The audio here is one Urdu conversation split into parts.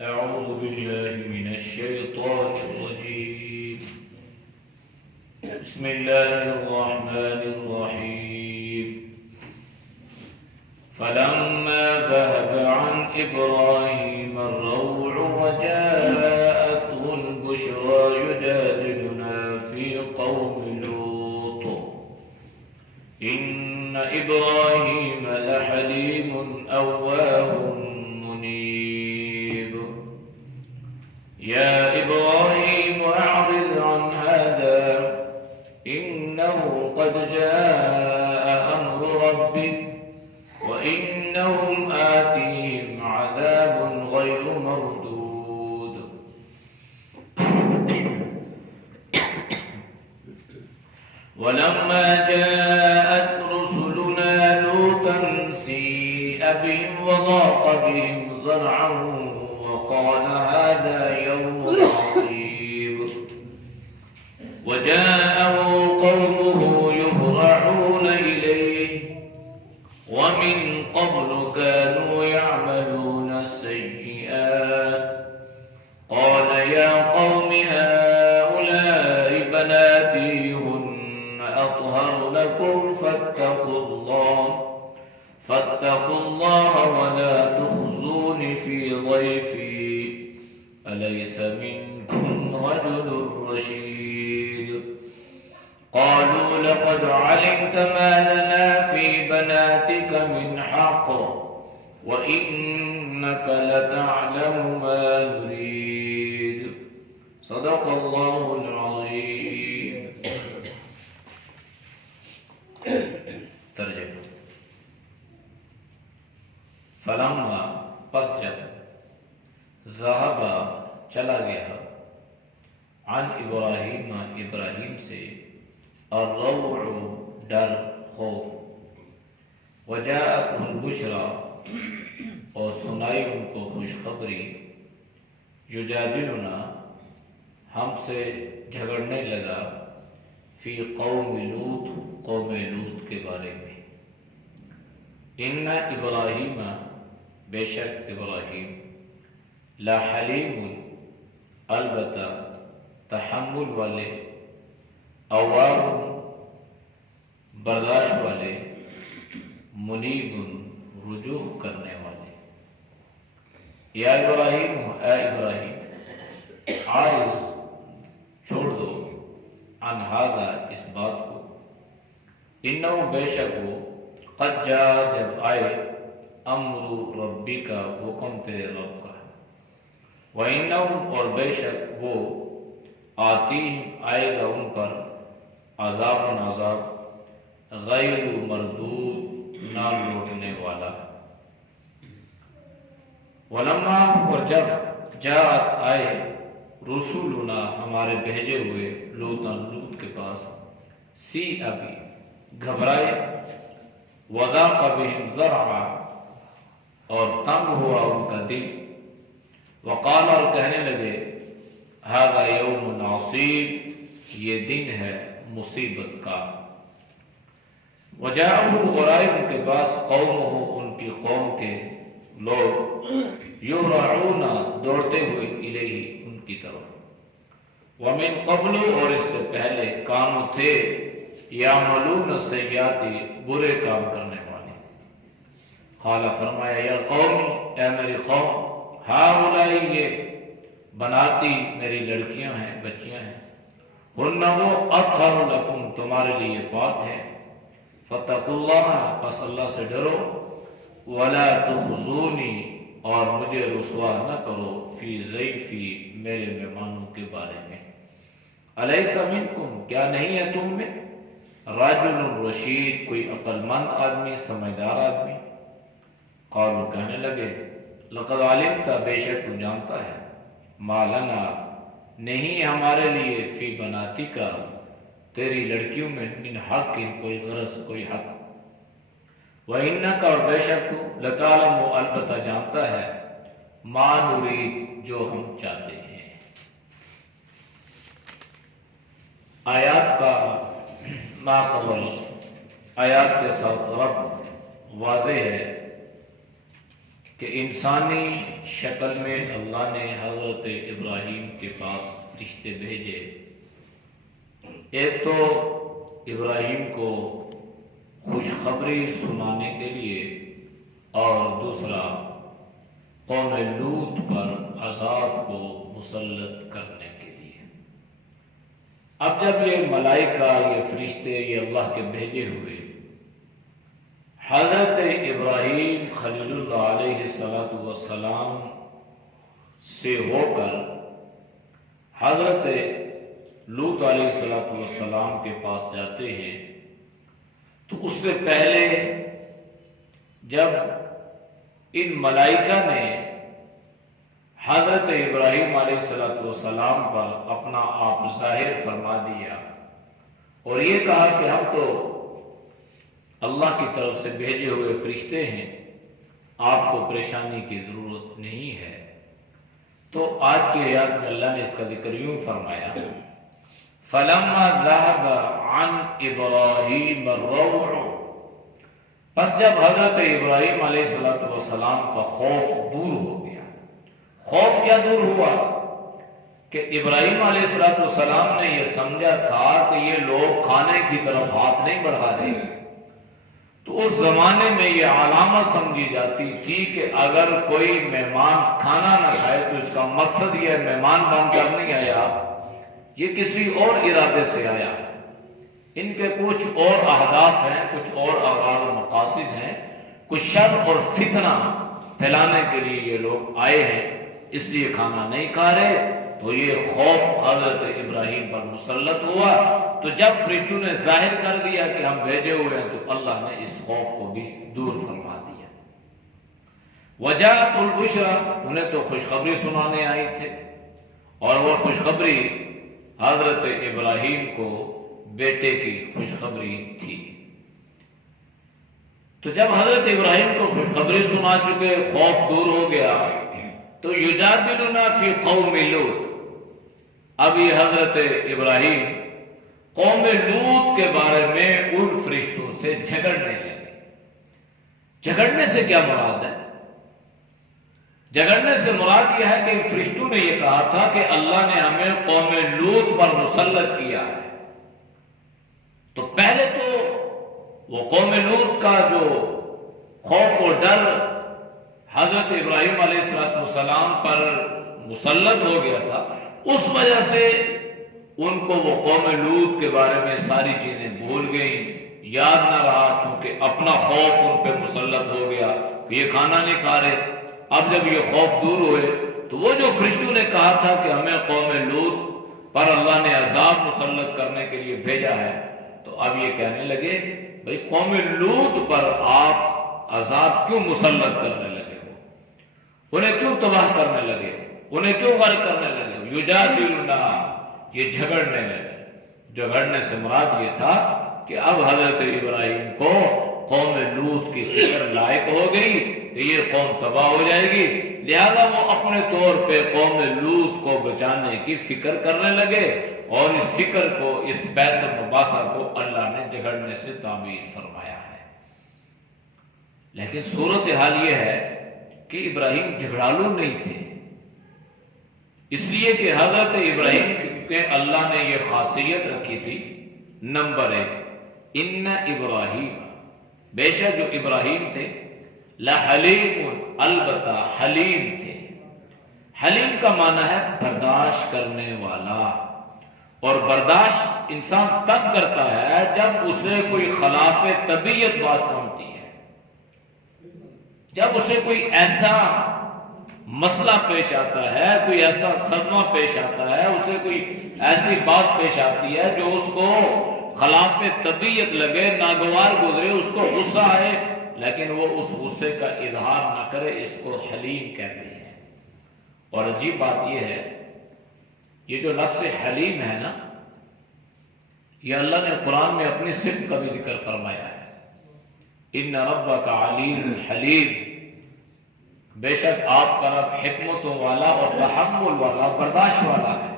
أعوذ بالله من الشيطان الرجيم. بسم الله الرحمن الرحيم. فلما ذهب عن إبراهيم الروع وجاءته البشرى يجادلنا في قوم لوط إن إبراهيم لحليم أواه منيب. يا إبراهيم أعرض عن هذا إنه قد جاء أمر ربك وإنهم آتيهم عذاب غير مردود. ولما جاءت رسلنا لوطا سيء بهم وضاق بهم ذرعا وقال هذا يوم عصيب. وجاءه قومه يهرعون إليه ومن قبل كانوا يعملون السيئات. قال يا قوم هؤلاء بناتي هن أطهر لكم فاتقوا الله ولا تخزون في ضيفي أليس منكم رجل رشيد. قالوا لقد علمت ما لنا في بناتك من حق وإنك لتعلم ما نريد. صدق الله العظيم. ترجمہ. فلما پس جب ذهب چلا گیا عن ابراہیم ابراہیم سے الروع ڈر خوف وجاءته البشرى اور سنائی ان کو خوشخبری یجادلنا ہم سے جھگڑنے لگا فی قوم لوط کے بارے میں. ان ابراہیم بے شک ابراہیم لا حلیم البتہ تحمل والے اواب برداشت والے منیب رجوع کرنے والے. یا ابراہیم اے ابراہیم عارض چھوڑ دو عن ھذا اس بات کو انہو بے شک وہ قد جاء جب آئے امر ربی کا حکم تیرے رب کا وَإِنَّهُمْ اور بے شک وہ آتی آئے گا ان پر عذاب غیر مردود نہ لوٹنے والا. ولما اور جب جاءت آئے رسولنا ہمارے بھیجے ہوئے لوط کے پاس سی ابھی گھبرائے وضاق بہم ذرعا اور تنگ ہوا ان کا دل وقال اور کہنے لگے ھذا یوم عصیب یہ دن ہے مصیبت کا. وجاءہ اور آئے ان کے پاس قومہ ان کی قوم کے لوگ یہرعون دوڑتے ہوئے الیہ ان کی طرف ومن قبل اور اس سے پہلے کانوا تھے یعملون السیئات برے کام کرنے والے. قال فرمایا یا قومی اے میری قوم ہؤلاء یہ بناتی میری لڑکیاں ہیں بچیاں ہیں ہن وہ اطہر لکم تمہارے لیے پاک ہیں فاتقوا اللہ پس اللہ سے ڈرو ولا تخزونی اور مجھے رسوا نہ کرو فی ضیفی میرے مہمانوں کے بارے میں. الیس منکم کیا نہیں ہے تم میں رجل رشید کوئی عقل مند آدمی سمجھدار آدمی. قالوا کہنے لگے لقد علمت بے شک تو جانتا ہے ما لنا نہیں ہمارے لیے فی بناتی کا تیری لڑکیوں میں من حق کوئی غرض کوئی حق. وَإِنَّكَ اور بے شک تو لَتَعْلَمُ البتہ جانتا ہے ما نرید جو ہم چاہتے ہیں. آیات کا ما قبل آیات کے ساتھ رب واضح ہے کہ انسانی شکل میں اللہ نے حضرت ابراہیم کے پاس فرشتے بھیجے. ایک تو ابراہیم کو خوشخبری سنانے کے لیے اور دوسرا قوم لوط پر عذاب کو مسلط کرنے کے لیے. اب جب یہ ملائکہ، یہ فرشتے، یہ اللہ کے بھیجے ہوئے حضرت ابراہیم خلیل اللہ علیہ السلام سے ہو کر حضرت لوط علیہ السلام کے پاس جاتے ہیں، تو اس سے پہلے جب ان ملائکہ نے حضرت ابراہیم علیہ السلام پر اپنا آپ ظاہر فرما دیا اور یہ کہا کہ ہم تو اللہ کی طرف سے بھیجے ہوئے فرشتے ہیں، آپ کو پریشانی کی ضرورت نہیں ہے، تو آج کی آیات میں اللہ نے اس کا ذکر یوں فرمایا فَلَمَّا ذَهَبَ عَنْ إِبْرَاهِيمَ الرَّوْعُ، پس جب حضرت ابراہیم علیہ السلام کا خوف دور ہو گیا. خوف کیا دور ہوا کہ ابراہیم علیہ السلام نے یہ سمجھا تھا کہ یہ لوگ کھانے کی طرف ہاتھ نہیں بڑھا دیں. تو اس زمانے میں یہ علامت سمجھی جاتی تھی کہ اگر کوئی مہمان کھانا نہ کھائے تو اس کا مقصد یہ مہمان بن کر نہیں آیا، یہ کسی اور ارادے سے آیا. ان کے کچھ اور اہداف ہیں، کچھ اور اغراض و مقاصد ہیں، کچھ شر اور فتنہ پھیلانے کے لیے یہ لوگ آئے ہیں، اس لیے کھانا نہیں کھا رہے. تو یہ خوف حضرت ابراہیم پر مسلط ہوا. تو جب فرشتوں نے ظاہر کر دیا کہ ہم بھیجے ہوئے ہیں، تو اللہ نے اس خوف کو بھی دور فرما دیا. وجاءت البشرا، انہیں تو خوشخبری سنانے آئی تھے، اور وہ خوشخبری حضرت ابراہیم کو بیٹے کی خوشخبری تھی. تو جب حضرت ابراہیم کو خوشخبری سنا چکے، خوف دور ہو گیا، تو یجادلنا فی قوم لوط، اب یہ حضرت ابراہیم قوم لوط کے بارے میں ان فرشتوں سے جھگڑنے لگے. جھگڑنے سے کیا مراد ہے؟ جھگڑنے سے مراد یہ ہے کہ فرشتوں نے یہ کہا تھا کہ اللہ نے ہمیں قوم لوط پر مسلط کیا ہے. تو پہلے تو وہ قوم لوط کا جو خوف و ڈر حضرت ابراہیم علیہ السلام پر مسلط ہو گیا تھا، اس وجہ سے ان کو وہ قوم لوط کے بارے میں ساری چیزیں بھول گئیں، یاد نہ رہا، چونکہ اپنا خوف ان پہ مسلط ہو گیا کہ یہ کھانا نہیں کھا رہے. اب جب یہ خوف دور ہوئے تو وہ جو فرشتوں نے کہا تھا کہ ہمیں قوم لوط پر اللہ نے عذاب مسلط کرنے کے لیے بھیجا ہے، تو اب یہ کہنے لگے بھئی قوم لوط پر آپ عذاب کیوں مسلط کرنے لگے ہو، انہیں کیوں تباہ کرنے لگے، انہیں کیوں غرق کرنے لگے. یجادلنا، یہ جھگڑنے لگے. جھگڑنے سے مراد یہ تھا کہ اب حضرت ابراہیم کو قوم لوط کی فکر لائق ہو گئی کہ یہ قوم تباہ ہو جائے گی، لہذا وہ اپنے طور پہ قوم لوط کو بچانے کی فکر کرنے لگے، اور اس فکر کو، اس بحث و مباحثہ کو اللہ نے جھگڑنے سے تعبیر فرمایا ہے. لیکن صورتحال یہ ہے کہ ابراہیم جھگڑالو نہیں تھے، اس لیے کہ حضرت ابراہیم کے اللہ نے یہ خاصیت رکھی تھی. نمبر 1، ان ابراہیم، بے شک جو ابراہیم تھے، لحلیم، البتہ حلیم تھے. حلیم کا معنی ہے برداشت کرنے والا، اور برداشت انسان تب کرتا ہے جب اسے کوئی خلاف طبیعت بات پہنچتی ہے، جب اسے کوئی ایسا مسئلہ پیش آتا ہے، کوئی ایسا صدمہ پیش آتا ہے، اسے کوئی ایسی بات پیش آتی ہے جو اس کو خلاف طبیعت لگے، ناگوار گزرے، اس کو غصہ آئے، لیکن وہ اس غصے کا اظہار نہ کرے، اس کو حلیم کہتے ہیں. اور عجیب بات یہ ہے، یہ جو لفظ حلیم ہے نا، یہ اللہ نے قرآن میں اپنی صفت کا بھی ذکر فرمایا ہے. ان ربک علیم حلیم، بے شک آپ کا رب حکمتوں والا اور تحمل والا، برداشت والا ہے.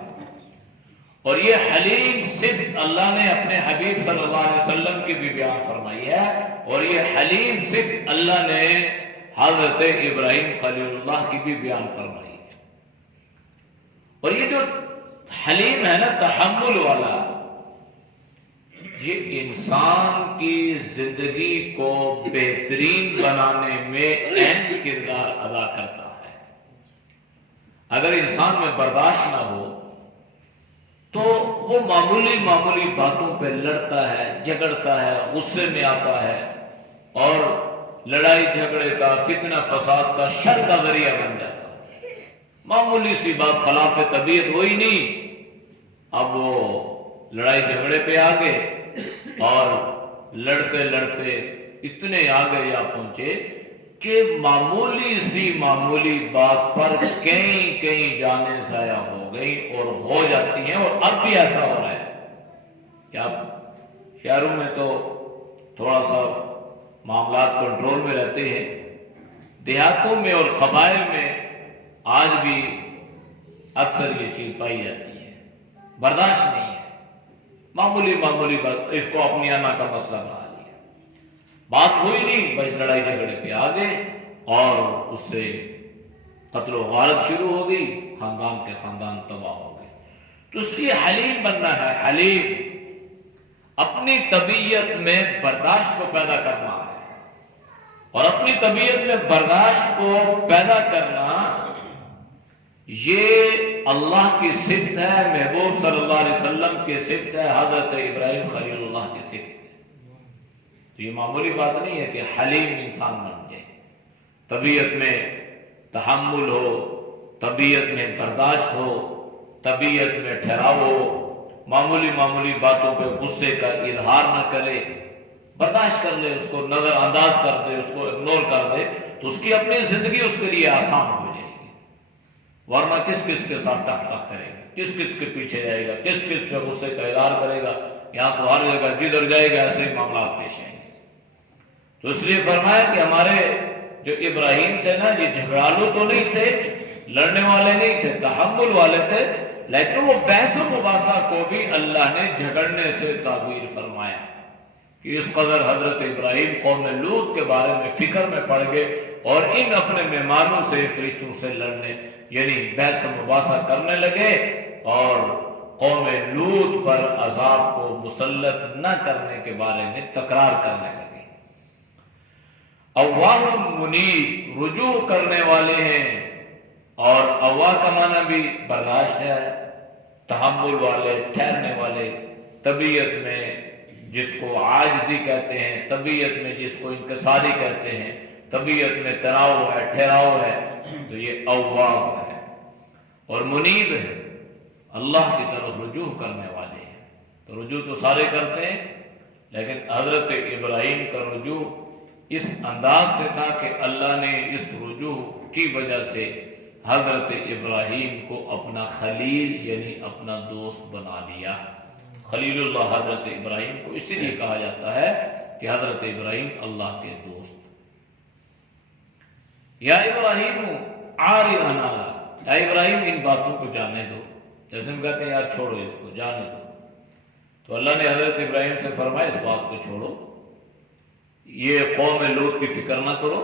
اور یہ حلیم صفت اللہ نے اپنے حبیب صلی اللہ علیہ وسلم کی بھی بیان فرمائی ہے، اور یہ حلیم صفت اللہ نے حضرت ابراہیم خلیل اللہ کی بھی بیان فرمائی ہے۔ اور یہ جو حلیم ہے نا، تحمل والا، یہ انسان کی زندگی کو بہترین بنانے میں اہم کردار ادا کرتا ہے۔ اگر انسان میں برداشت نہ ہو تو وہ معمولی معمولی باتوں پہ لڑتا ہے، جھگڑتا ہے، غصے میں آتا ہے اور لڑائی جھگڑے کا، فتنہ فساد کا، شر کا ذریعہ بن جاتا ہے۔ معمولی سی بات خلاف طبیعت ہوئی نہیں، اب وہ لڑائی جھگڑے پہ آ گئے اور لڑتے لڑتے اتنے آگے یا پہنچے کہ معمولی بات پر کئی جانیں ضائع ہو گئی اور ہو جاتی ہیں، اور اب بھی ایسا ہو رہا ہے کہ اب شہروں میں تو تھوڑا سا معاملات کنٹرول میں رہتے ہیں، دیہاتوں میں اور قبائل میں آج بھی اکثر یہ چیز پائی جاتی ہے، برداشت نہیں ہے، معمولی بات اس کو اپنی انا کا مسئلہ بنا لیا، بات ہوئی نہیں، بس لڑائی جھگڑے پہ آ گئے اور اس سے قتل و غارت شروع ہو گئی، خاندان کے خاندان تباہ ہو گئے۔ تو اس لیے حلیم بننا ہے، حلیم اپنی طبیعت میں برداشت کو پیدا کرنا ہے، اور اپنی طبیعت میں برداشت کو پیدا کرنا یہ اللہ کی صفت ہے، محبوب صلی اللہ علیہ وسلم کی صفت ہے، حضرت ابراہیم خلیل اللہ کی صفت ہے۔ تو یہ معمولی بات نہیں ہے کہ حلیم انسان بن جائے، طبیعت میں تحمل ہو، طبیعت میں برداشت ہو، طبیعت میں ٹھہراؤ ہو، معمولی باتوں پہ غصے کا اظہار نہ کرے، برداشت کر لے، اس کو نظر انداز کر دے، اس کو اگنور کر دے، تو اس کی اپنی زندگی اس کے لیے آسان ہو جائے گی۔ ورنہ کس کے ساتھ ٹک کرے گا، کس کے پیچھے جائے گا، کس پہ غصے کا اظہار کرے گا، یہاں تو ہر جگہ جدھر جائے گا ایسے ہی معاملات پیش آئیں گے۔ تو اس لیے فرمایا کہ ہمارے جو ابراہیم تھے نا، یہ جھگڑالو تو نہیں تھے، لڑنے والے نہیں تھے، تحمل والے تھے، لیکن وہ بحث و مباحثہ کو بھی اللہ نے جھگڑنے سے تعبیر فرمایا کہ اس قدر حضرت ابراہیم قوم لوط کے بارے میں فکر میں پڑ گئے اور ان اپنے مہمانوں سے، فرشتوں سے لڑنے، یعنی بحث و مباحثہ کرنے لگے اور قوم لوط پر عذاب کو مسلط نہ کرنے کے بارے میں تکرار کرنے لگے۔ اواہ منیب، رجوع کرنے والے ہیں، اور اواہ کا معنی بھی برداشت ہے، تحمل والے، ٹھہرنے والے، طبیعت میں جس کو عاجزی کہتے ہیں، طبیعت میں جس کو انکساری کہتے ہیں، طبیعت میں تناؤ ہے، ٹھہراؤ ہے، تو یہ اواہ ہے۔ اور منیب ہے، اللہ کی طرف رجوع کرنے والے ہیں۔ تو رجوع تو سارے کرتے ہیں، لیکن حضرت ابراہیم کا رجوع اس انداز سے تھا کہ اللہ نے اس رجوع کی وجہ سے حضرت ابراہیم کو اپنا خلیل یعنی اپنا دوست بنا لیا۔ خلیل اللہ حضرت ابراہیم کو اسی لیے کہا جاتا ہے کہ حضرت ابراہیم اللہ کے دوست۔ یا ابراہیم عارض عن هذا، اے ابراہیم ان باتوں کو جانے دو، جیسے ہم کہتے ہیں یار چھوڑو اس کو، جانے دو، تو اللہ نے حضرت ابراہیم سے فرمایا اس بات کو چھوڑو، یہ قوم لوط کی فکر نہ کرو،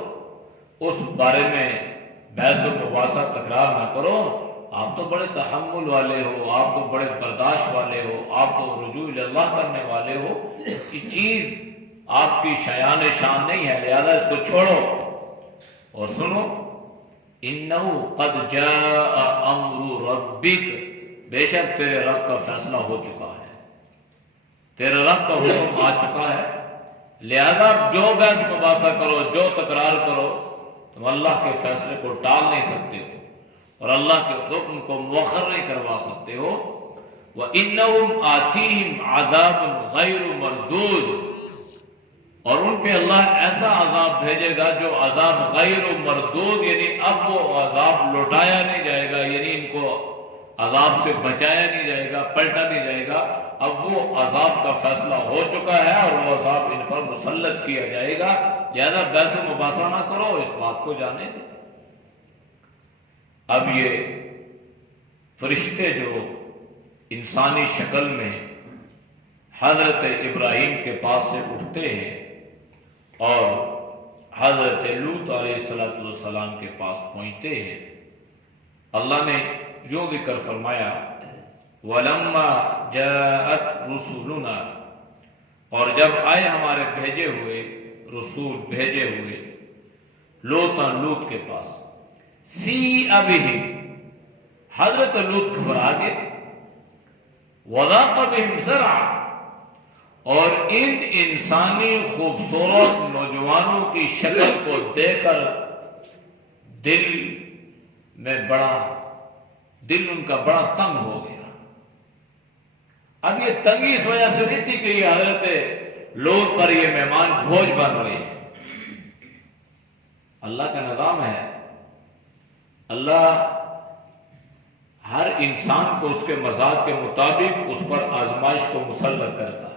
اس بارے میں بحث و مباحثہ تکرار نہ کرو، آپ تو بڑے تحمل والے ہو، آپ تو بڑے برداشت والے ہو، آپ تو رجوع اللہ کرنے والے ہو، یہ چیز آپ کی شایان شان نہیں ہے، لہذا اس کو چھوڑو۔ اور سنو، اِنَّهُ قَدْ جَاءَ أَمْرُ رَبِّكَ، بے شک تیرے رب کا فیصلہ ہو چکا ہے، تیرے رب کا حکم آ چکا ہے، لہذا جو بحث مباحثہ کرو، جو تکرار کرو، تم اللہ کے فیصلے کو ٹال نہیں سکتے ہو اور اللہ کے حکم کو مؤخر نہیں کروا سکتے ہو۔ وَإِنَّهُمْ آتِيهِمْ عَذَابٌ غَيْرُ مَرْدُودٌ، اور ان پہ اللہ ایسا عذاب بھیجے گا جو عذاب غیر مردود، یعنی اب وہ عذاب لوٹایا نہیں جائے گا، یعنی ان کو عذاب سے بچایا نہیں جائے گا، پلٹا نہیں جائے گا، اب وہ عذاب کا فیصلہ ہو چکا ہے اور وہ عذاب ان پر مسلط کیا جائے گا، لہذا بحث و مباحثہ نہ کرو، اس بات کو جانے دو۔ اب یہ فرشتے جو انسانی شکل میں حضرت ابراہیم کے پاس سے اٹھتے ہیں اور حضرت لوط علیہ السلام کے پاس پہنچتے ہیں، اللہ نے یوں ذکر فرمایا وَلَمَّا جَاءَتْ رُسُلُنَا، اور جب آئے ہمارے بھیجے ہوئے رسول بھیجے ہوئے لوط کے پاس، سِیءَ بِهِمْ، حضرت لوط گھبرا گئے، وَضَاقَ بِهِمْ ذَرْعًا، اور ان انسانی خوبصورت نوجوانوں کی شکل کو دیکھ کر دل ان کا بڑا تنگ ہو گیا۔ اب یہ تنگی اس وجہ سے نہیں تھی کہ یہ حضرت لوط پر یہ مہمان بوجھ بن رہے ہیں، اللہ کا نظام ہے، اللہ ہر انسان کو اس کے مزاج کے مطابق اس پر آزمائش کو مسلط کرتا ہے۔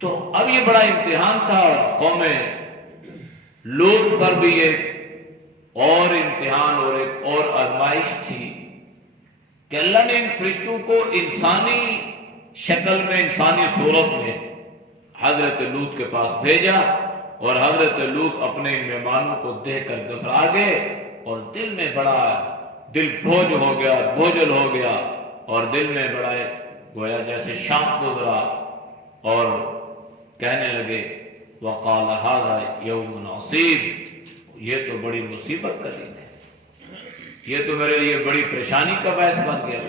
تو اب یہ بڑا امتحان تھا، اور قوم لوط پر بھی ایک اور امتحان اور ایک اور آزمائش تھی کہ اللہ نے ان فرشتوں کو انسانی شکل میں، انسانی صورت میں حضرت لوط کے پاس بھیجا، اور حضرت لوط اپنے مہمانوں کو دیکھ کر گھبرا گئے، اور دل میں بڑا بوجھل ہو گیا، اور دل میں بڑا گویا جیسے شام گزرا، اور کہنے لگے وَقَالَ هَذَا يَوْمٌ عَصِيبٌ، یہ تو بڑی مصیبت کا دن ہے، یہ تو میرے لیے بڑی پریشانی کا باعث بن گیا۔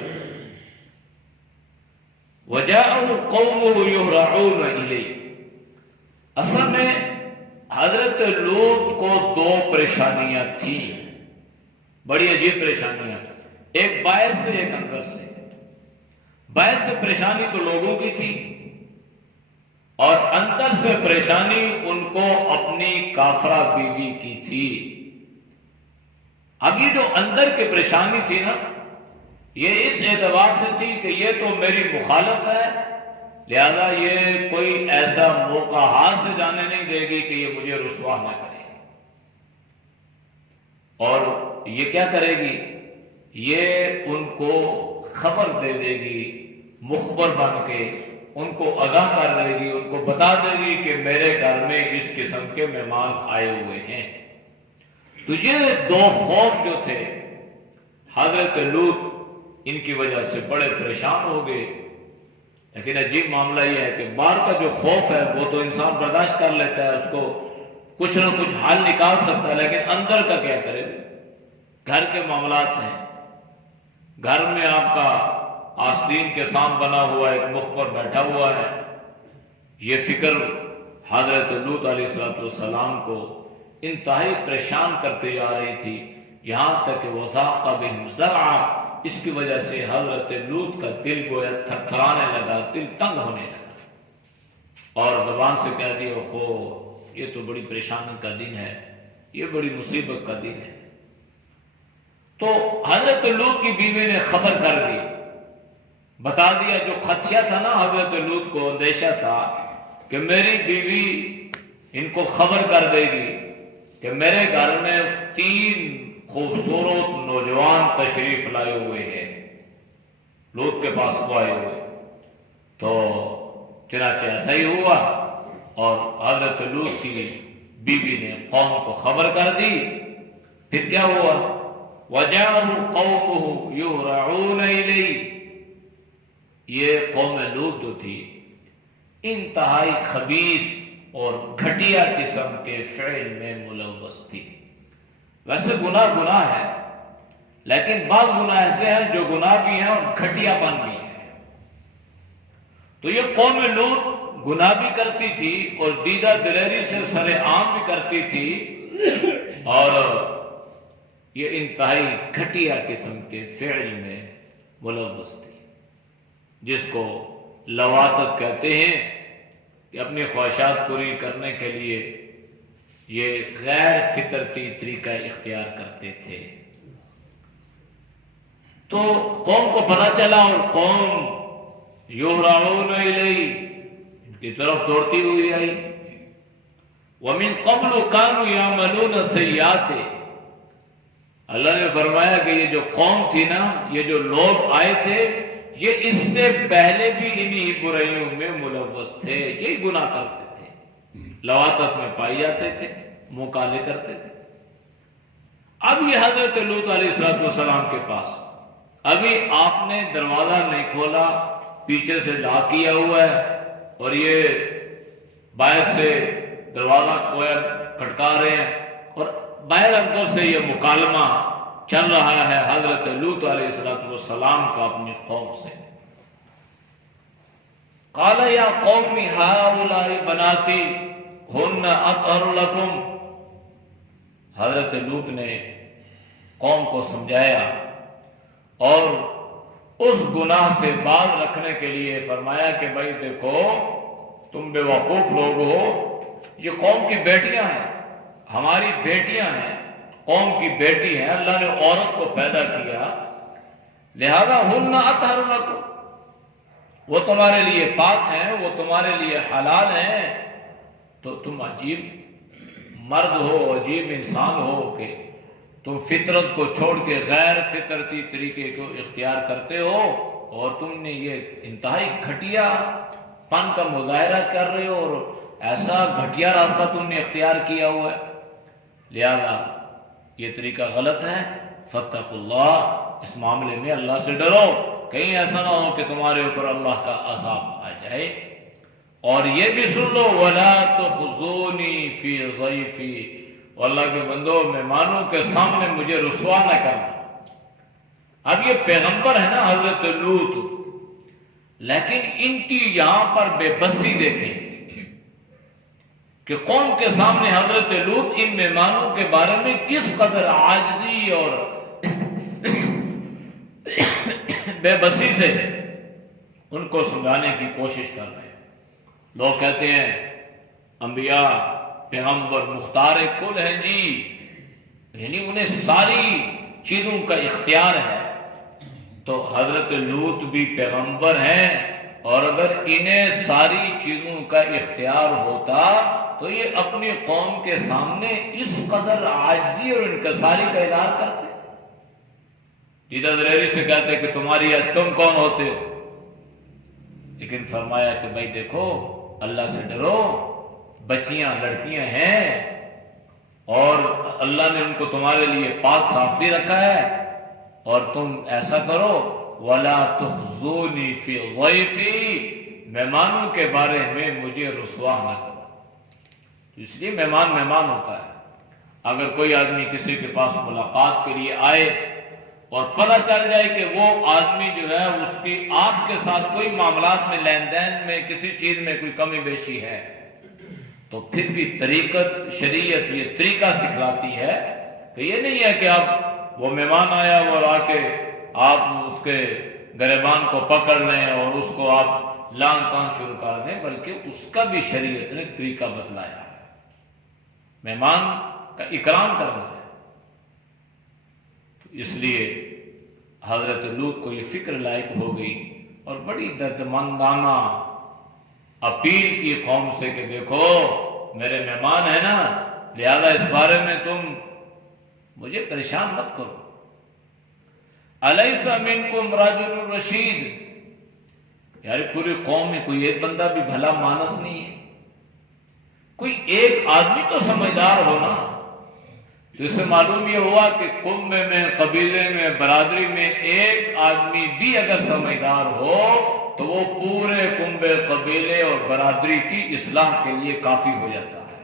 وَجَاءَهُ قَوْمُهُ يُهْرَعُونَ إِلَيْهِ، اصل میں حضرت لوط کو دو پریشانیاں تھیں، بڑی عجیب پریشانیاں، ایک باہر سے ایک اندر سے۔ باہر سے پریشانی تو لوگوں کی تھی، اور اندر سے پریشانی ان کو اپنی کافرہ بیوی کی تھی۔ اب یہ جو اندر کی پریشانی تھی نا، یہ اس اعتبار سے تھی کہ یہ تو میری مخالف ہے، لہذا یہ کوئی ایسا موقع ہاتھ سے جانے نہیں دے گی کہ یہ مجھے رسوا نہ کرے، اور یہ کیا کرے گی، یہ ان کو خبر دے دے گی، مخبر بن کے ان کو آگاہ کر دے گی، ان کو بتا دے گی کہ میرے گھر میں اس قسم کے مہمان آئے ہوئے ہیں۔ تو یہ دو خوف جو تھے، حضرت لوط ان کی وجہ سے بڑے پریشان ہو گئے۔ لیکن عجیب معاملہ یہ ہے کہ باہر کا جو خوف ہے وہ تو انسان برداشت کر لیتا ہے، اس کو کچھ نہ کچھ حل نکال سکتا ہے، لیکن اندر کا کیا کرے؟ گھر کے معاملات ہیں، گھر میں آپ کا آستین کے سام بنا ہوا ایک مخبر بیٹھا ہوا ہے، یہ فکر حضرت لوط علیہ السلام کو انتہائی پریشان کرتے جا رہی تھی، یہاں تک کہ وَضَاقَ بِهِمْ ذَرْعًا، اس کی وجہ سے حضرت لوط کا دل گویا تھرتھرانے لگا، دل تنگ ہونے لگا، اور زبان سے کہہ دیا یہ تو بڑی پریشانی کا دن ہے، یہ بڑی مصیبت کا دن ہے۔ تو حضرت لوط کی بیوی نے خبر کر دی، بتا دیا، جو خدشہ تھا نا حضرت لوط کو، اندیشہ تھا کہ میری بیوی ان کو خبر کر دے گی کہ میرے گھر میں 3 خوبصورت نوجوان تشریف لائے ہوئے ہیں، لوط کے پاس وہ آئے ہوئے۔ تو چنانچہ ایسا ہی ہوا، اور حضرت لوط کی بیوی نے قوم کو خبر کر دی۔ پھر کیا ہوا؟ وَجَاءَهُ قَوْمُهُ يُهْرَعُونَ إِلَيْهِ، یہ قوم لوط جو تھی انتہائی خبیث اور گھٹیا قسم کے فعل میں ملوث تھی۔ ویسے گناہ ہے، لیکن بعض گناہ ایسے ہیں جو گناہ بھی ہیں اور گھٹیا پن بھی ہے۔ تو یہ قوم لوط گناہ بھی کرتی تھی اور دیدہ دلیری سے سر عام بھی کرتی تھی، اور یہ انتہائی گھٹیا قسم کے فعل میں ملوث تھی، جس کو لواطت کہتے ہیں، کہ اپنی خواہشات پوری کرنے کے لیے یہ غیر فطرتی طریقہ اختیار کرتے تھے۔ تو قوم کو پتہ چلا، اور قوم یہرعون الیہ، ان کی طرف دوڑتی ہوئی آئی۔ وَمِن قَبْلُ كَانُوا يَعْمَلُونَ السَّيِّئَاتِ، اللہ نے فرمایا کہ یہ جو قوم تھی نا، یہ جو لوگ آئے تھے، یہ اس سے پہلے بھی انہی برائیوں میں ملوث تھے، یہی گناہ کرتے تھے، لواطت میں پائی جاتے تھے، منہ کالے کرتے تھے۔ اب یہ حضرت لوط علیہ السلام کے پاس، ابھی آپ نے دروازہ نہیں کھولا، پیچھے سے لاک کیا ہوا ہے اور یہ باہر سے دروازہ کھٹکا رہے ہیں اور باہر اندر سے یہ مکالمہ چل رہا ہے حضرت لوط علیہ السلام کا اپنی قوم سے۔ قال یا قوم ہؤلاء بناتی ہن اطہر لکم، حضرت لوط نے قوم کو سمجھایا اور اس گناہ سے باز رکھنے کے لیے فرمایا کہ بھائی دیکھو تم بے وقوف لوگ ہو، یہ قوم کی بیٹیاں ہیں، ہماری بیٹیاں ہیں، قوم کی بیٹی ہیں، اللہ نے عورت کو پیدا کیا، لہذا ہن اطہر لکم، وہ تمہارے لیے پاک ہیں، وہ تمہارے لیے حلال ہیں۔ تو تم عجیب مرد ہو، عجیب انسان ہو کہ تم فطرت کو چھوڑ کے غیر فطرتی طریقے کو اختیار کرتے ہو اور تم نے یہ انتہائی گھٹیا پن کا مظاہرہ کر رہے ہو اور ایسا گھٹیا راستہ تم نے اختیار کیا ہوا ہے، لہذا یہ طریقہ غلط ہے۔ فاتقوا اللہ، اس معاملے میں اللہ سے ڈرو، کہیں ایسا نہ ہو کہ تمہارے اوپر اللہ کا عذاب آ جائے۔ اور یہ بھی سن لو وَلَا تُخْزُونِي فِي ضَيْفِي، اللہ کے بندو مہمانوں کے سامنے مجھے رسوا نہ کرنا۔ اب یہ پیغمبر ہے نا حضرت لوط، لیکن ان کی یہاں پر بے بسی دیکھیں کہ قوم کے سامنے حضرت لوط ان مہمانوں کے بارے میں کس قدر عاجزی اور بے بسی سے ان کو سمجھانے کی کوشش کر رہے ہیں۔ لوگ کہتے ہیں انبیاء پیغمبر مختار کل ہیں جی، یعنی انہیں ساری چیزوں کا اختیار ہے، تو حضرت لوط بھی پیغمبر ہیں اور اگر انہیں ساری چیزوں کا اختیار ہوتا تو یہ اپنی قوم کے سامنے اس قدر عاجزی اور انکساری کا اظہار کرتے۔ دیدہ دلیری سے کہتے کہ تمہاری تم کون ہوتے ہو، لیکن فرمایا کہ بھائی دیکھو اللہ سے ڈرو، بچیاں لڑکیاں ہیں اور اللہ نے ان کو تمہارے لیے پاک صاف بھی رکھا ہے، اور تم ایسا کرو وَلَا تُخْزُونِي فِي ضَيْفِي، مہمانوں کے بارے میں مجھے رسوا نہ کرو۔ اس لیے مہمان مہمان ہوتا ہے۔ اگر کوئی آدمی کسی کے پاس ملاقات کے لیے آئے اور پتہ چل جائے کہ وہ آدمی جو ہے اس کی آپ کے ساتھ کوئی معاملات میں لین دین میں کسی چیز میں کوئی کمی بیشی ہے، تو پھر بھی طریقت شریعت یہ طریقہ سکھلاتی ہے کہ یہ نہیں ہے کہ آپ وہ مہمان آیا اور آ کے آپ اس کے گریبان کو پکڑ لیں اور اس کو آپ لان تان شروع کر دیں، بلکہ اس کا بھی شریعت نے طریقہ بتلایا ہے۔ مہمان کا اکرام کرنا ہے۔ اس لیے حضرت لوط کو یہ فکر لائق ہو گئی اور بڑی دردمندانہ اپیل کی قوم سے کہ دیکھو میرے مہمان ہیں نا، لہذا اس بارے میں تم مجھے پریشان مت کرو۔ الیس منکم رجل رشید، یار پوری قوم میں کوئی ایک بندہ بھی بھلا مانس نہیں ہے، کوئی ایک آدمی تو سمجھدار ہونا۔ جس سے معلوم یہ ہوا کہ کنبے میں، قبیلے میں، برادری میں ایک آدمی بھی اگر سمجھدار ہو تو وہ پورے کنبے، قبیلے اور برادری کی اصلاح کے لیے کافی ہو جاتا ہے۔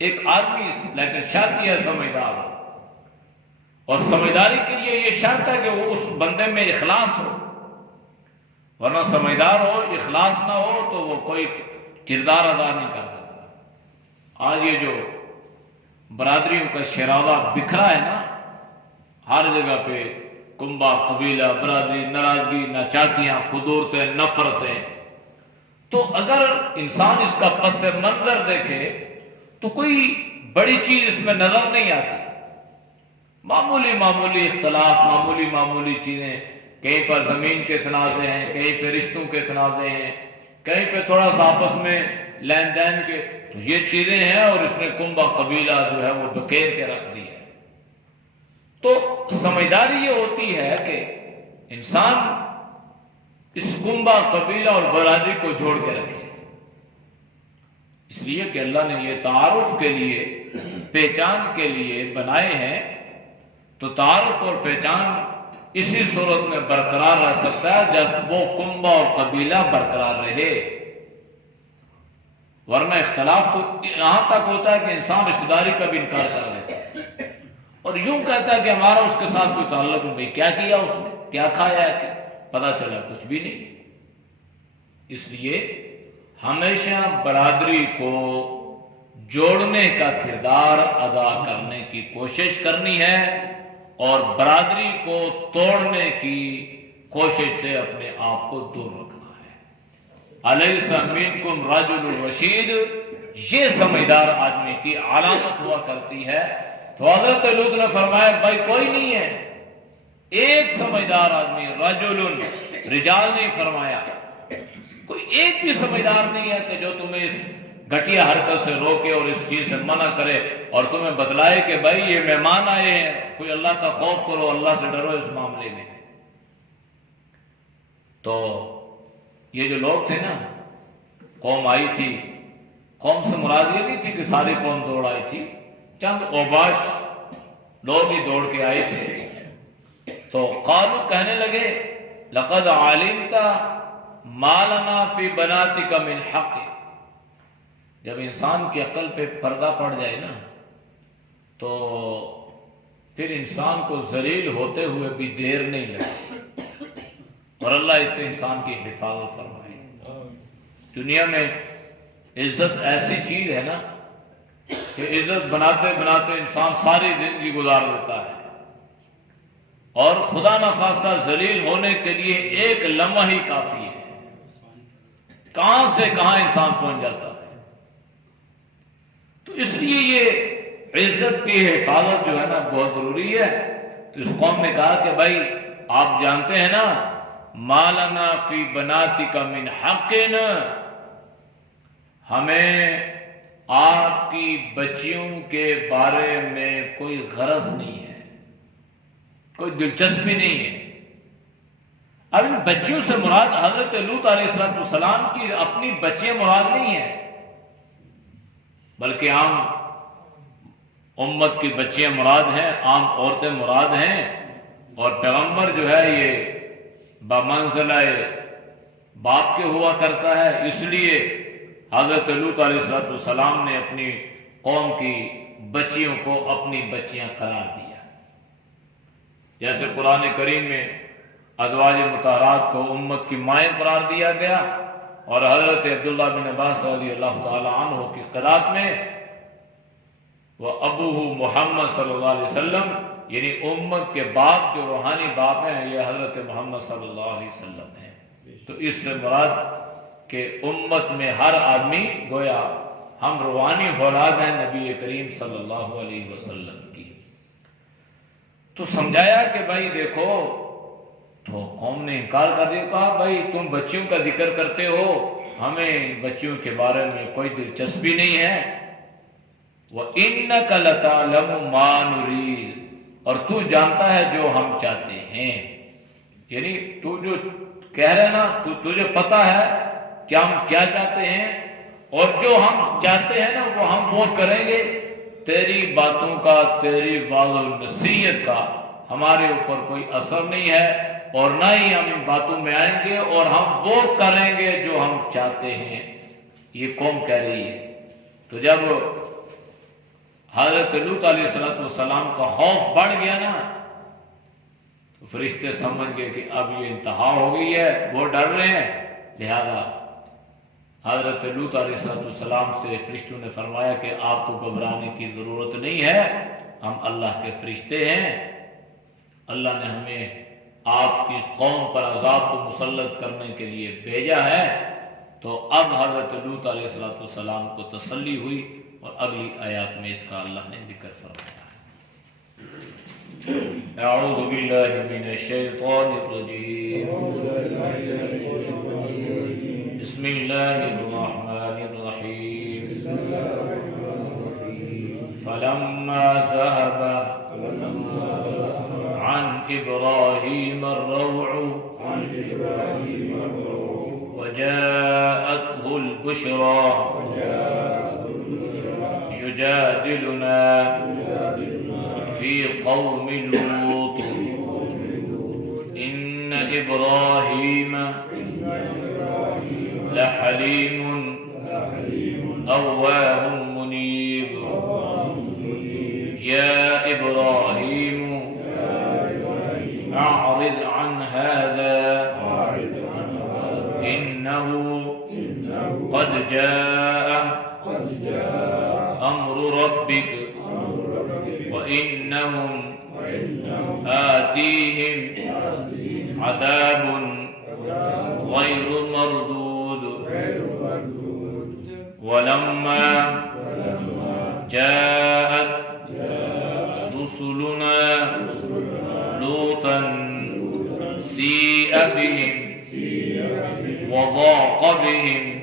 ایک آدمی لیکن شرط یہ سمجھدار ہو، اور سمجھداری کے لیے یہ شرط ہے کہ وہ اس بندے میں اخلاص ہو، ورنہ سمجھدار ہو اخلاص نہ ہو تو وہ کوئی کردار ادا نہیں کر سکتا۔ آج یہ جو برادریوں کا شراوہ بکھرا ہے نا، ہر جگہ پہ کنبہ، قبیلہ، برادری، ناراضگی، ناچاکیاں، قدورتیں، نفرتیں، تو اگر انسان اس کا پس منظر دیکھے تو کوئی بڑی چیز اس میں نظر نہیں آتی۔ معمولی معمولی اختلاف، معمولی معمولی چیزیں، کہیں پر زمین کے تنازع ہیں، کہیں پہ رشتوں کے تنازع ہیں، کہیں پہ تھوڑا سا آپس میں لین دین کے، تو یہ چیزیں ہیں اور اس نے کنبہ قبیلہ جو ہے وہ بکھیر کے رکھ دی ہے۔ تو سمجھداری یہ ہوتی ہے کہ انسان اس کنبہ قبیلہ اور برادری کو جوڑ کے رکھے۔ اس لیے کہ اللہ نے یہ تعارف کے لیے، پہچان کے لیے بنائے ہیں، تو تعارف اور پہچان اسی صورت میں برقرار رہ سکتا ہے جب وہ کنبہ اور قبیلہ برقرار رہے، ورنہ اختلاف تو یہاں تک ہوتا ہے کہ انسان رشتہ داری کا بھی انکار کر دیتا ہے اور یوں کہتا ہے کہ ہمارا اس کے ساتھ کوئی تعلق نہیں، بھائی کیا کیا اس نے، کیا کھایا ہے، کہ پتہ چلا کچھ بھی نہیں۔ اس لیے ہمیشہ برادری کو جوڑنے کا کردار ادا کرنے کی کوشش کرنی ہے اور برادری کو توڑنے کی کوشش سے اپنے آپ کو دور رکھنا ہے۔ الیس منکم رجل رشید، یہ سمجھدار آدمی کی علامت ہوا کرتی ہے۔ تو حضرت لوط نے فرمایا بھائی کوئی نہیں ہے، ایک سمجھدار آدمی، رجل، رجال نہیں فرمایا، کوئی ایک بھی سمجھدار نہیں ہے کہ جو تمہیں اس گھٹیا حرکت سے روکے اور اس چیز سے منع کرے اور تمہیں بتلائے کہ بھائی یہ مہمان آئے ہیں، کوئی اللہ کا خوف کرو، اللہ سے ڈرو اس معاملے میں۔ تو یہ جو لوگ تھے نا، قوم آئی تھی، قوم سے مراد یہ نہیں تھی کہ ساری قوم دوڑ آئی تھی، چند اوباش لوگ ہی دوڑ کے آئے تھے۔ تو قالوا کہنے لگے لقد علمت ما لنا فی بناتک من حق۔ جب انسان کی عقل پہ پردہ پڑ جائے نا تو پھر انسان کو ذلیل ہوتے ہوئے بھی دیر نہیں لگتی، اور اللہ اس سے انسان کی حفاظت فرمائے۔ دنیا میں عزت ایسی چیز ہے نا کہ عزت بناتے بناتے انسان ساری زندگی گزار دیتا ہے، اور خدا نخواستہ ذلیل ہونے کے لیے ایک لمحہ ہی کافی ہے، کہاں سے کہاں انسان پہنچ جاتا ہے۔ تو اس لیے یہ عزت کی حفاظت جو ہے نا بہت ضروری ہے۔ تو اس قوم نے کہا کہ بھائی آپ جانتے ہیں نا، ما لنا فی بناتک من حق، ہمیں آپ کی بچیوں کے بارے میں کوئی غرض نہیں ہے، کوئی دلچسپی نہیں ہے۔ اب ان بچیوں سے مراد حضرت لوط علیہ السلام کی اپنی بچیاں مراد نہیں ہیں، بلکہ عام امت کی بچیاں مراد ہیں، عام عورتیں مراد ہیں، اور پیغمبر جو ہے یہ بمنزلہ باپ کے ہوا کرتا ہے، اس لیے حضرت لوط علیہ السلام نے اپنی قوم کی بچیوں کو اپنی بچیاں قرار دیا۔ جیسے قرآن کریم میں ازواج مطہرات کو امت کی مائیں قرار دیا گیا، اور حضرت عبداللہ بن عباس رضی اللہ تعالی عنہ کی قرات میں وہ ابوہ محمد صلی اللہ علیہ وسلم، یعنی امت کے باپ جو روحانی باپ ہیں یہ حضرت محمد صلی اللہ علیہ وسلم ہیں۔ تو اس سے مراد کہ امت میں ہر آدمی گویا ہم روحانی اولاد ہیں نبی کریم صلی اللہ علیہ وسلم کی۔ تو سمجھایا کہ بھائی دیکھو، تو قوم نے انکار کر دیا، کہا بھائی تم بچیوں کا ذکر کرتے ہو، ہمیں بچیوں کے بارے میں کوئی دلچسپی نہیں ہے۔ وَإِنَّكَ لَتَعْلَمُ مَا نُرِيدُ، اور تو جانتا ہے جو ہم چاہتے ہیں، یعنی تو جو کہہ رہے نا، تجھے پتا ہے کہ ہم کیا چاہتے ہیں، اور جو ہم چاہتے ہیں نا وہ کریں گے۔ تیری باتوں کا، تیری وعظ و نصیحت کا ہمارے اوپر کوئی اثر نہیں ہے، اور نہ ہی ہم ان باتوں میں آئیں گے، اور ہم وہ کریں گے جو ہم چاہتے ہیں۔ یہ قوم کہہ رہی ہے۔ تو جب حضرت لوط علیہ السلام کا خوف بڑھ گیا نا، تو فرشتے سمجھ گئے کہ اب یہ انتہا ہو گئی ہے، وہ ڈر رہے ہیں، لہذا حضرت لوط علیہ السلام سے فرشتوں نے فرمایا کہ آپ کو گھبرانے کی ضرورت نہیں ہے، ہم اللہ کے فرشتے ہیں، اللہ نے ہمیں آپ کی قوم پر عذاب کو مسلط کرنے کے لیے بھیجا ہے۔ تو اب حضرت لوط علیہ السلام کو تسلی ہوئی، اور اگلی آیات میں اس کا اللہ نے ذکر فرمایا ہے۔ اعوذ باللہ من الشیطان الرجیم، بسم اللہ الرحمن الرحیم، فلما ذهب عن إبراهيم الروع وجاءته البشرى يجادلنا في قوم لوط إن إبراهيم لحليم أواه منيب يا إبراهيم أعرض عن هذا إنه قد جاء أمر ربك وإنهم آتيهم عذاب غير مردود ولما جاءت رسلنا لوطا سيء بهم وضاق بهم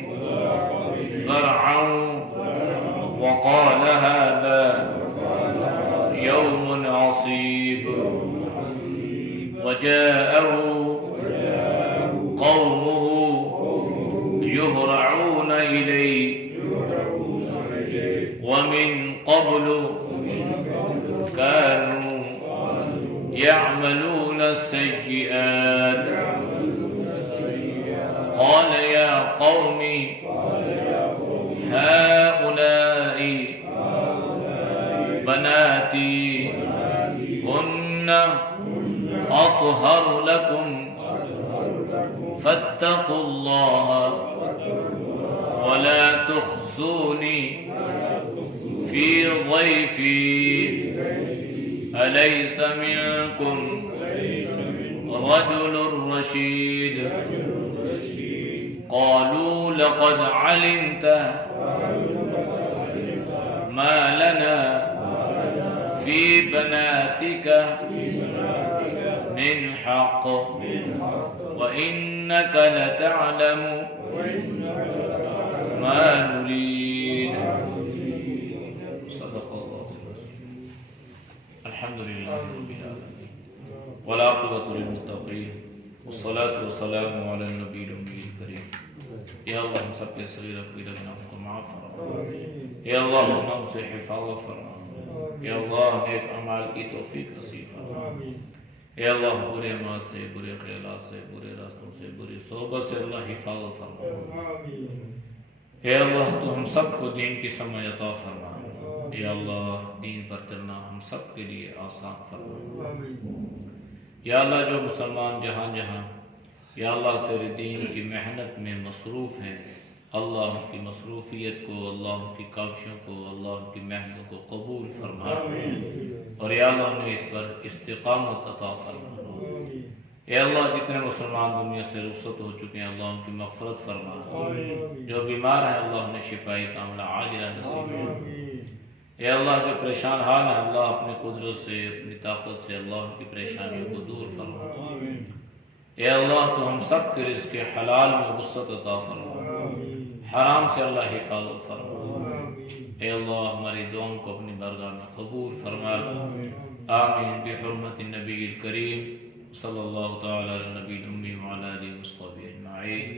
ذرعا وقال هذا يوم عصيب وجاءه قومه يهرعون إليه ومن قبل كانوا يعملون السيئات قال يا قوم هؤلاء بناتي هن أطهر لكم فاتقوا الله ولا تخزوني في ضيفي أليس منكم رجل رشيد قالوا لقد علمت ما لنا في بناتك من حق وإنك لتعلم ما نريد صدق الله الحمد لله رب العالمين والعاقبة للمتقين والصلاة والسلام على النبي الأمي الكريم یا اللہ ہم سب کے صغیر کبیرہ گناہوں کو معاف فرما یا اللہ ہم سے حفاظت فرما یا اللہ نیک اعمال کی توفیق نصیب فرما یا اللہ برے اعمال سے برے خیالات سے برے راستوں سے بری صحبت سے اللہ حفاظت فرما یا اللہ تو ہم سب کو دین کی سمجھ عطا فرما یا اللہ دین پر چلنا ہم سب کے لیے آسان فرما یا اللہ جو مسلمان جہاں جہاں یا اللہ تیرے دین کی محنت میں مصروف ہیں اللہ کی مصروفیت کو اللہ کی کاوشوں کو اللہ کی محنت کو قبول فرما اور یا اللہ نے اس پر استقامت عطا فرما اے اللہ جتنے مسلمان دنیا سے رخصت ہو چکے ہیں اللہ ان کی مغفرت فرما جو بیمار ہیں اللہ نے شفائی کاملہ عاجلہ نصیب فرما اے اللہ جو پریشان حال ہیں اللہ اپنی قدرت سے اپنی طاقت سے اللہ ان کی پریشانیوں کو دور فرما اے اللہ تو ہم سب کے رزق حلال میں وسعت عطا فرما حرام سے اللہ حفاظت فرما اے اللہ ہماری دعاؤں کو اپنی بارگاہ میں قبول فرما آمین بحرمت النبی الکریم صلی اللہ تعالی علی نبی الامی وعلی آلہ وصحبہ اجمعین.